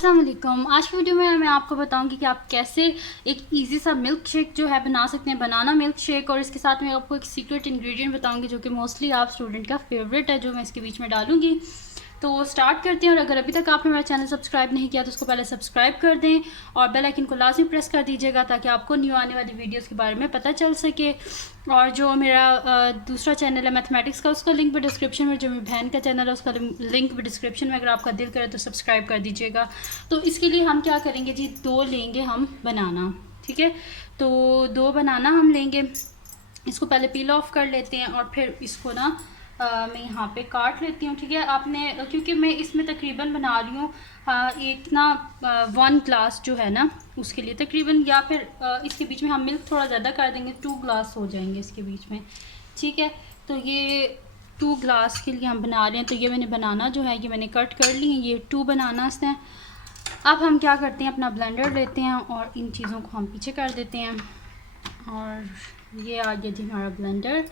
अस्सलाम वालेकुम। आज की वीडियो में मैं आपको बताऊंगी कि आप कैसे एक इजी सा मिल्क शेक जो है बना सकते हैं, बनाना मिल्क शेक। और इसके साथ मैं आपको एक सीक्रेट इंग्रेडिएंट बताऊंगी जो कि मोस्टली आप स्टूडेंट का फेवरेट है, जो मैं इसके बीच में डालूंगी। तो स्टार्ट करते हैं। और अगर अभी तक आपने मेरा चैनल सब्सक्राइब नहीं किया तो उसको पहले सब्सक्राइब कर दें और बेल आइकन को लाजमी प्रेस कर दीजिएगा ताकि आपको न्यू आने वाली वीडियोस के बारे में पता चल सके। और जो मेरा दूसरा चैनल है मैथमेटिक्स का, उसका लिंक भी डिस्क्रिप्शन में, जो मेरी बहन का चैनल है उसका लिंक भी डिस्क्रिप्शन में, अगर आपका दिल करे तो सब्सक्राइब कर दीजिएगा। तो इसके लिए हम क्या करेंगे जी, 2 लेंगे हम बनाना। ठीक है, तो 2 बनाना हम लेंगे। इसको पहले पील ऑफ कर लेते हैं और फिर इसको ना मैं यहाँ पे काट लेती हूँ। ठीक है, आपने क्योंकि मैं इसमें तकरीबन बना रही हूँ एक ना 1 ग्लास जो है ना उसके लिए तकरीबन, या फिर इसके बीच में हम मिल्क थोड़ा ज़्यादा कर देंगे, 2 ग्लास हो जाएंगे इसके बीच में। ठीक है, तो ये 2 ग्लास के लिए हम बना रहे हैं। तो ये मैंने बनाना जो है ये मैंने कट कर ली है, ये 2 बनानास हैं। अब हम क्या करते हैं, अपना ब्लेंडर लेते हैं और इन चीज़ों को हम पीछे कर देते हैं। और ये आ गया जी हमारा ब्लेंडर।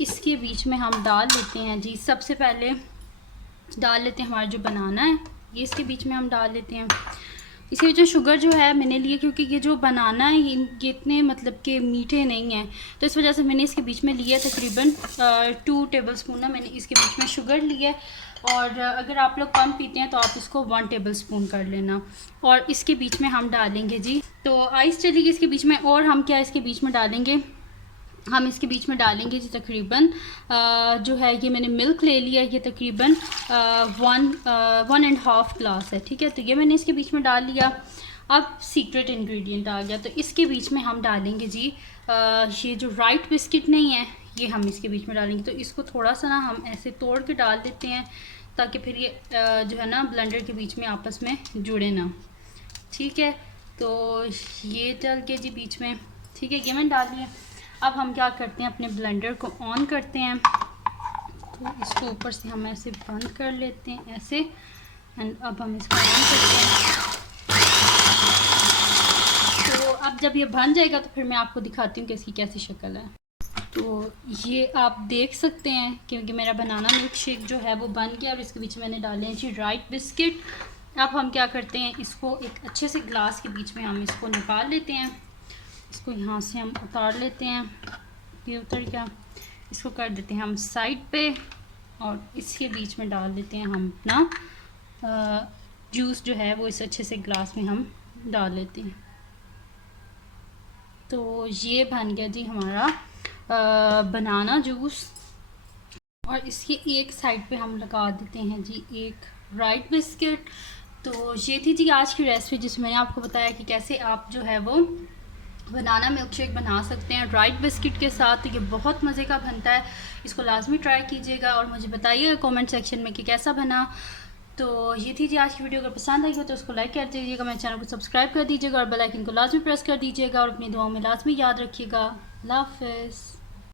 इसके बीच में हम डाल लेते हैं जी, सबसे पहले डाल लेते हैं हमारा जो बनाना है, ये इसके बीच में हम डाल लेते हैं। इसके बीच में शुगर जो है मैंने लिए, क्योंकि ये जो बनाना है ये इतने मतलब के मीठे नहीं हैं, तो इस वजह से मैंने इसके बीच में लिया तकरीबन 2 टेबलस्पून ना मैंने इसके बीच में शुगर लिया। और अगर आप लोग कम पीते हैं तो आप इसको 1 टेबलस्पून कर लेना। और इसके बीच में हम डालेंगे जी, तो आइस चलेगी इसके बीच में। और हम क्या इसके बीच में डालेंगे, हम इसके बीच में डालेंगे जी तकरीबन जो है ये मैंने मिल्क ले लिया है, ये तकरीबन 1.5 ग्लास है। ठीक है, तो ये मैंने इसके बीच में डाल लिया। अब सीक्रेट इंग्रेडिएंट आ गया, तो इसके बीच में हम डालेंगे जी ये जो राइट बिस्किट नहीं है ये हम इसके बीच में डालेंगे। तो इसको थोड़ा सा ना हम ऐसे तोड़ के डाल देते हैं ताकि फिर ये जो है ना ब्लेंडर के बीच में आपस में जुड़े ना। ठीक है, तो ये डल के जी बीच में। ठीक है, ये मैंने डाल लिया। अब हम क्या करते हैं, अपने ब्लेंडर को ऑन करते हैं। तो इसको ऊपर से हम ऐसे बंद कर लेते हैं ऐसे, एंड अब हम इसको ऑन करते हैं। तो अब जब ये बन जाएगा तो फिर मैं आपको दिखाती हूँ कि इसकी कैसी शक्ल है। तो ये आप देख सकते हैं क्योंकि मेरा बनाना मिल्क शेक जो है वो बन गया। और इसके बीच में मैंने डाले हैं जी राइट बिस्किट। अब हम क्या करते हैं, इसको एक अच्छे से ग्लास के बीच में हम इसको निकाल लेते हैं। इसको यहाँ से हम उतार लेते हैं, ये उतर गया। इसको कर देते हैं हम साइड पे और इसके बीच में डाल देते हैं हम अपना जूस जो है वो इस अच्छे से ग्लास में हम डाल लेते हैं। तो ये बन गया जी हमारा बनाना जूस। और इसके एक साइड पे हम लगा देते हैं जी एक राइट बिस्किट। तो ये थी जी आज की रेसिपी जिसमें मैंने आपको बताया कि कैसे आप जो है वो बनाना मिल्क शेक बना सकते हैं राइट बिस्किट के साथ। ये बहुत मज़े का बनता है, इसको लाजमी ट्राई कीजिएगा और मुझे बताइएगा कमेंट सेक्शन में कि कैसा बना। तो ये थी जी आज की वीडियो। अगर पसंद आई हो तो उसको लाइक कर दीजिएगा, मेरे चैनल को सब्सक्राइब कर दीजिएगा और बेल आइकन को लाजमी प्रेस कर दीजिएगा। और अपनी दुआओं में लाजमी याद रखिएगा। अल्लाह हाफ़िज़।